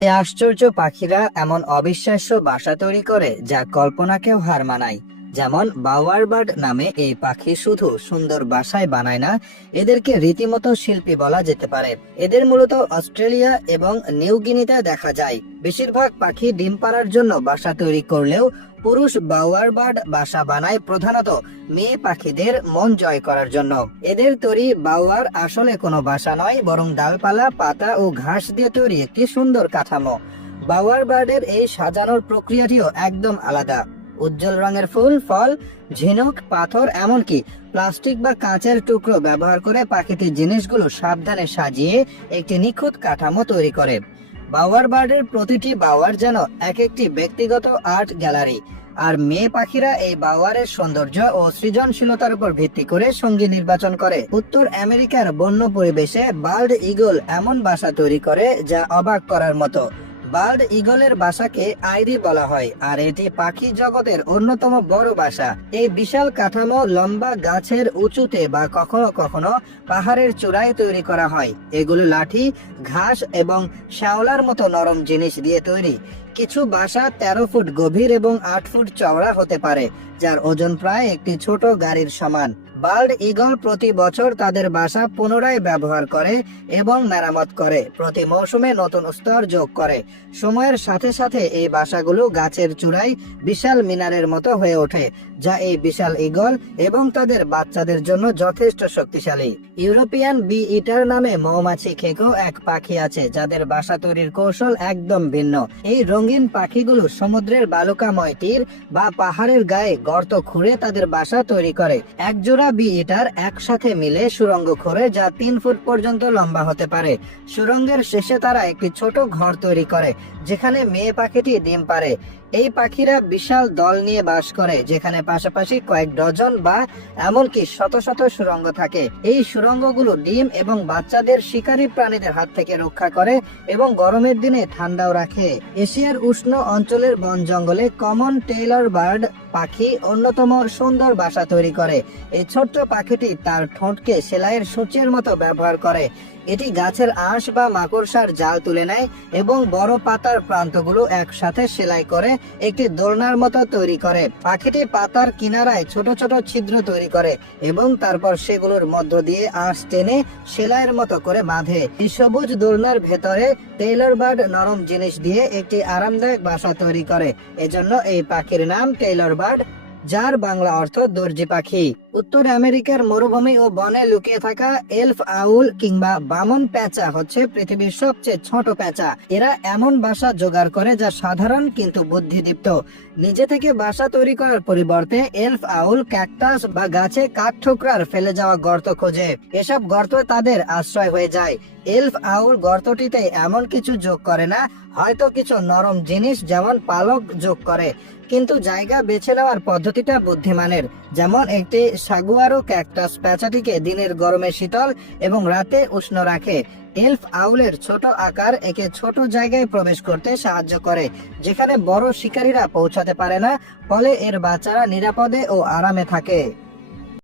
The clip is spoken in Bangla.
এই আশ্চর্য পাখিরা এমন অবিশ্বাস্য বাসা তৈরি করে যা কল্পনাকেও হার মানায়। যেমন বাওয়ার বার্ড নামে এই পাখি শুধু সুন্দর বাসায় বানায় না, এদেরকে রীতিমতো শিল্পী বলা যেতে পারে। এদের মূলত অস্ট্রেলিয়া এবং নিউ গিনিতে দেখা যায়। বেশিরভাগ পাখি ডিম পাড়ার জন্য বাসা তৈরি করলেও পুরুষ বাওয়ার বার্ড বাসা বানায় প্রধানত মেয়ে পাখিদের মন জয় করার জন্য। এদের তৈরি বাওয়ার আসলে কোনো বাসা নয়, বরং ডালপালা, পাতা ও ঘাস দিয়ে তৈরি একটি সুন্দর কাঠামো। বাওয়ার বার্ডের এই সাজানোর প্রক্রিয়াটিও একদম আলাদা। উজ্জ্বল রঙের ফুল, ফল, ঝিনুক, পাথর, এমনকি প্লাস্টিক বা কাঁচের টুকরো ব্যবহার করে পাখিটির জিনিসগুলো সাবধানে সাজিয়ে একটি নিখুঁত কাঠামো তৈরি করে। বাওয়ার বার্ডের প্রতিটি বাওয়ার যেন এক একটি ব্যক্তিগত আর্ট গ্যালারি। আর মেয়ে পাখিরা এই বাওয়ারের সৌন্দর্য ও সৃজনশীলতার উপর ভিত্তি করে সঙ্গী নির্বাচন করে। উত্তর আমেরিকার বন্য পরিবেশে বাল্ড ঈগল এমন বাসা তৈরি করে যা অবাক করার মতো। বাল্ড ঈগলের বাসাকে আইরি বলা হয়, আর এটি পাখি জগতের অন্যতম বড় বাসা। এই বিশাল কাঠামো লম্বা গাছের উঁচুতে বা কখনো কখনো পাহাড়ের চূড়ায় তৈরি করা হয়। এগুলো লাঠি, ঘাস এবং শ্যাওলার মতো নরম জিনিস দিয়ে তৈরি। কিছু বাসা 13 ফুট গভীর এবং 8 ফুট চওড়া হতে পারে, যার ওজন প্রায় একটি ছোট গাড়ির সমান। বাল্ড ঈগল প্রতি বছর তাদের বাসা পুনরায় ব্যবহার করে এবং মেরামত করে, প্রতি মৌসুমে নতুন স্তর যোগ করে। সময়ের সাথে সাথে এই বাসাগুলো গাছের চূড়ায় বিশাল মিনারের মতো হয়ে ওঠে, যা এই বিশাল ঈগল এবং তাদের বাচ্চাদের জন্য যথেষ্ট শক্তিশালী। ইউরোপিয়ান বি ইটার নামে মৌমাছি খেকো এক পাখি আছে, যাদের বাসা তৈরির কৌশল একদম ভিন্ন। এই রঙিন পাখিগুলো সমুদ্রের বালুকাময় তীর বা পাহাড়ের গায়ে গর্ত খুঁড়ে তাদের বাসা তৈরি করে। একজোড়া বি ইটার একসাথে মিলে সুড়ঙ্গ খোঁড়ে, যা 3 ফুট পর্যন্ত লম্বা হতে পারে। সুড়ঙ্গের শেষে তারা একটি ছোট ঘর তৈরি করে, যেখানে মেয়ে পাখিটি ডিম পাড়ে। এই পাখিরা বিশাল দল নিয়ে বাস করে, যেখানে পাশাপাশি কয়েক ডজন বা এমনকি শত শত সুড়ঙ্গ থাকে। এই সুড়ঙ্গগুলো ডিম এবং বাচ্চাদের শিকারী প্রাণীদের হাত থেকে রক্ষা করে এবং গরমের দিনে ঠান্ডাও রাখে। এশিয়ার উষ্ণ অঞ্চলের বন জঙ্গলে কমন টেইলর বার্ড পাখি অন্যতম সুন্দর বাসা তৈরি করে। এই ছোট্ট পাখিটি তার ঠোঁটকে সেলাইয়ের সূচের মতো ব্যবহার করে। এটি গাছের আঁশ বা মাকড়সার জাল তুলে নেয় এবং বড় পাতার প্রান্তগুলো একসাথে সেলাই করে একটি দোলনার মতো তৈরি করে। পাখিটি পাতার কিনারায় ছোট ছোট ছিদ্র তৈরি করে এবং তারপর সেগুলোর মধ্য দিয়ে আঁশ টেনে সেলাইয়ের মতো করে বাঁধে। এই সবুজ দোলনার ভেতরে টেইলর বার্ড নরম জিনিস দিয়ে একটি আরামদায়ক বাসা তৈরি করে। এজন্য এই পাখির নাম টেইলর বার্ড, যার বাংলা অর্থ দর্জি পাখি। উত্তর আমেরিকার মরুভূমি ও বনে লুকিয়ে থাকা এলফ আউল কিংবা বামন পেঁচা হচ্ছে পৃথিবীর সবচেয়ে ছোট পেঁচা। এরা এমন বাসা জোগাড় করে যা সাধারণ কিন্তু বুদ্ধিদীপ্ত। নিজে থেকে বাসা তৈরি করার পরিবর্তে এলফ আউল ক্যাকটাস বা গাছে কাঠ ঠোকরার ফেলে যাওয়া গর্ত খোঁজে। এসব গর্ত তাদের আশ্রয় হয়ে যায়। এলফ আউল গর্তটিতে এমন কিছু যোগ করে না, হয়তো কিছু নরম জিনিস যেমন পালক যোগ করে, কিন্তু জায়গা বেছে নেওয়ার পদ্ধতিটা বুদ্ধিমানের। যেমন একটি সাগুয়ারো ক্যাকটাস পেঁচাটিকে দিনের গরমে শীতল এবং রাতে উষ্ণ রাখে। এলফ আউলের ছোট আকার একে ছোট জায়গায় প্রবেশ করতে সাহায্য করে, যেখানে বড় শিকারীরা পৌঁছাতে পারে না, ফলে এর বাচ্চারা নিরাপদে ও আরামে থাকে।